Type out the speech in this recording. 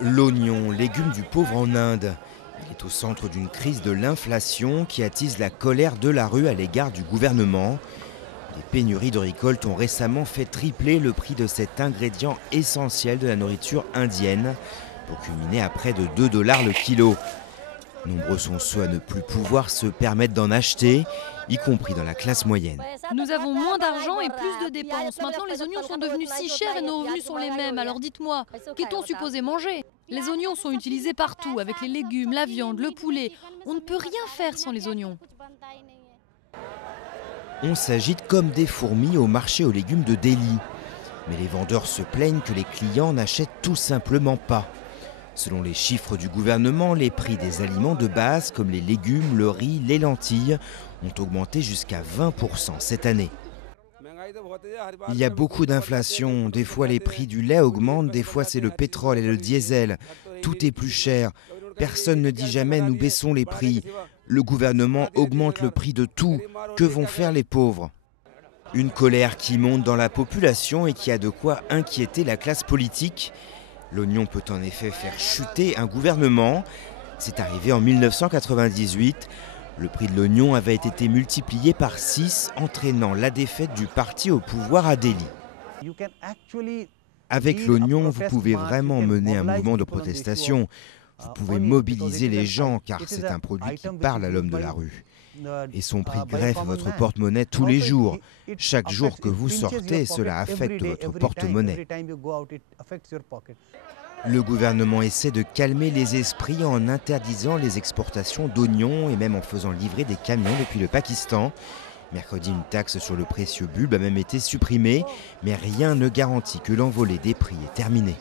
L'oignon, légume du pauvre en Inde. Il est au centre d'une crise de l'inflation qui attise la colère de la rue à l'égard du gouvernement. Les pénuries de récolte ont récemment fait tripler le prix de cet ingrédient essentiel de la nourriture indienne, pour culminer à près de 2 $ le kilo. Nombreux sont ceux à ne plus pouvoir se permettre d'en acheter, y compris dans la classe moyenne. Nous avons moins d'argent et plus de dépenses. Maintenant, les oignons sont devenus si chers et nos revenus sont les mêmes. Alors dites-moi, qu'est-on supposé manger? Les oignons sont utilisés partout, avec les légumes, la viande, le poulet. On ne peut rien faire sans les oignons. On s'agite comme des fourmis au marché aux légumes de Delhi. Mais les vendeurs se plaignent que les clients n'achètent tout simplement pas. Selon les chiffres du gouvernement, les prix des aliments de base comme les légumes, le riz, les lentilles ont augmenté jusqu'à 20% cette année. Il y a beaucoup d'inflation, des fois les prix du lait augmentent, des fois c'est le pétrole et le diesel. Tout est plus cher. Personne ne dit jamais nous baissons les prix. Le gouvernement augmente le prix de tout. Que vont faire les pauvres? Une colère qui monte dans la population et qui a de quoi inquiéter la classe politique. L'oignon peut en effet faire chuter un gouvernement. C'est arrivé en 1998. Le prix de l'oignon avait été multiplié par 6, entraînant la défaite du parti au pouvoir à Delhi. Avec l'oignon, vous pouvez vraiment mener un mouvement de protestation. Vous pouvez mobiliser les gens car c'est un produit qui parle à l'homme de la rue. Et son prix greffe votre porte-monnaie tous les jours. Chaque jour que vous sortez, cela affecte votre porte-monnaie. Le gouvernement essaie de calmer les esprits en interdisant les exportations d'oignons et même en faisant livrer des camions depuis le Pakistan. Mercredi, une taxe sur le précieux bulbe a même été supprimée, mais rien ne garantit que l'envolée des prix est terminée.